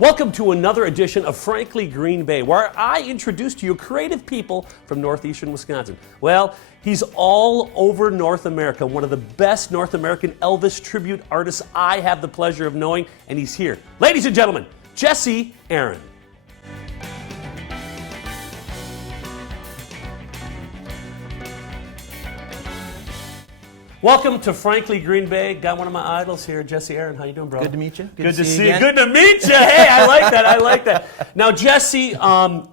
Welcome to another edition of Frankly Green Bay, where I introduce to you creative people from northeastern Wisconsin. Well, he's all over North America, one of the best North American Elvis tribute artists I have the pleasure of knowing, and he's here. Ladies and gentlemen, Aron. Welcome to Frankly Green Bay. Got one of my idols here, Aron. How you doing, bro? Good to meet you. Good to see you. Good to meet you. Hey, I like that. I like that. Now, Jesse,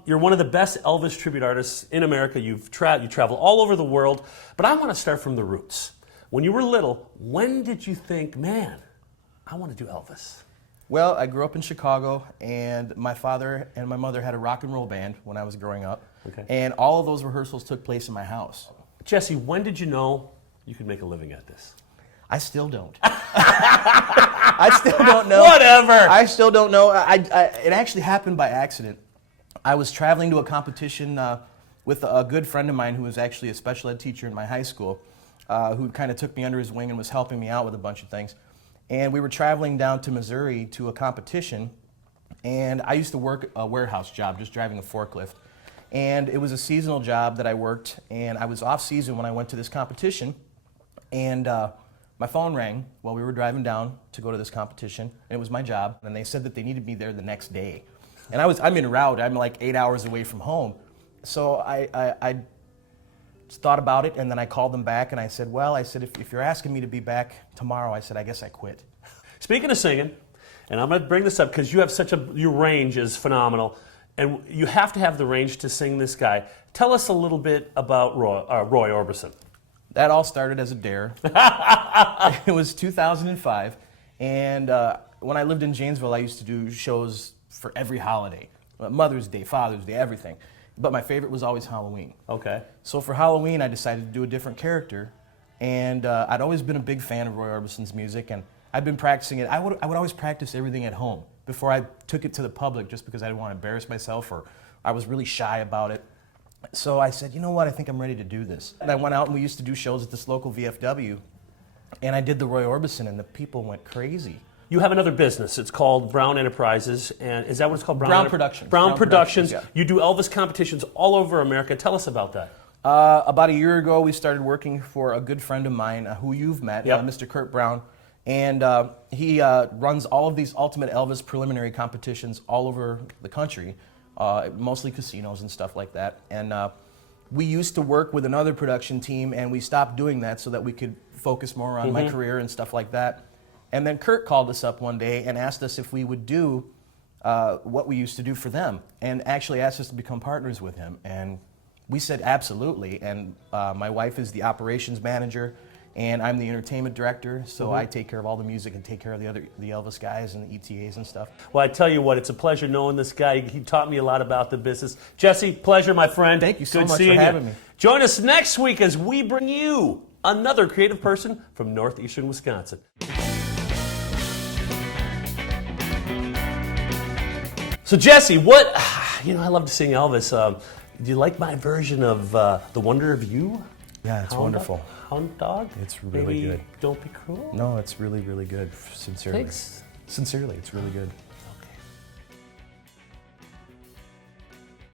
you're one of the best Elvis tribute artists in America. You travel all over the world, but I want to start from the roots. When you were little, when did you think, man, I want to do Elvis? Well, I grew up in Chicago, and my father and my mother had a rock and roll band when I was growing up, and all of those rehearsals took place in my house. Jesse, when did you know you could make a living at this? I still don't. I still don't know. Whatever. I still don't know. It actually happened by accident. I was traveling to a competition with a good friend of mine who was actually a special ed teacher in my high school, who kind of took me under his wing and was helping me out with a bunch of things. And we were traveling down to Missouri to a competition, and I used to work a warehouse job, just driving a forklift. And it was a seasonal job that I worked, and I was off season when I went to this competition. And my phone rang while we were driving down to go to this competition, and it was my job, and they said that they needed me there the next day. And I'm en route, I'm like 8 hours away from home. So I thought about it, and then I called them back, and I said, if you're asking me to be back tomorrow, I said, I guess I quit. Speaking of singing, and I'm going to bring this up because you have your range is phenomenal, and you have to have the range to sing this guy. Tell us a little bit about Roy Orbison. That all started as a dare. It was 2005, and when I lived in Janesville, I used to do shows for every holiday, Mother's Day, Father's Day, everything. But my favorite was always Halloween. Okay. So for Halloween, I decided to do a different character, and I'd always been a big fan of Roy Orbison's music, and I'd been practicing it. I would always practice everything at home before I took it to the public, just because I didn't want to embarrass myself, or I was really shy about it. So I said, you know what, I think I'm ready to do this. And I went out and we used to do shows at this local VFW, and I did the Roy Orbison, and the people went crazy. You have another business. It's called Brown Enterprises, and is that what it's called? Brown Productions. Brown Productions. Yeah. You do Elvis competitions all over America. Tell us about that. About a year ago, we started working for a good friend of mine who you've met, Mr. Kurt Brown, and he runs all of these Ultimate Elvis preliminary competitions all over the country. Mostly casinos and stuff like that. And we used to work with another production team, and we stopped doing that so that we could focus more on my career and stuff like that. And then Kurt called us up one day and asked us if we would do what we used to do for them, and actually asked us to become partners with him. And we said absolutely. And my wife is the operations manager, and I'm the entertainment director, so I take care of all the music and take care of the Elvis guys and the ETAs and stuff. Well, I tell you what, it's a pleasure knowing this guy. He taught me a lot about the business. Jesse, pleasure, my friend. Thank you so much for having me. Join us next week as we bring you another creative person from northeastern Wisconsin. So Jesse, I love to sing Elvis. Do you like my version of The Wonder of You? Yeah, it's wonderful. Hound Dog? It's really Maybe good. Don't Be Cruel? No, it's really, really good. Sincerely. Thanks. Sincerely, it's really good.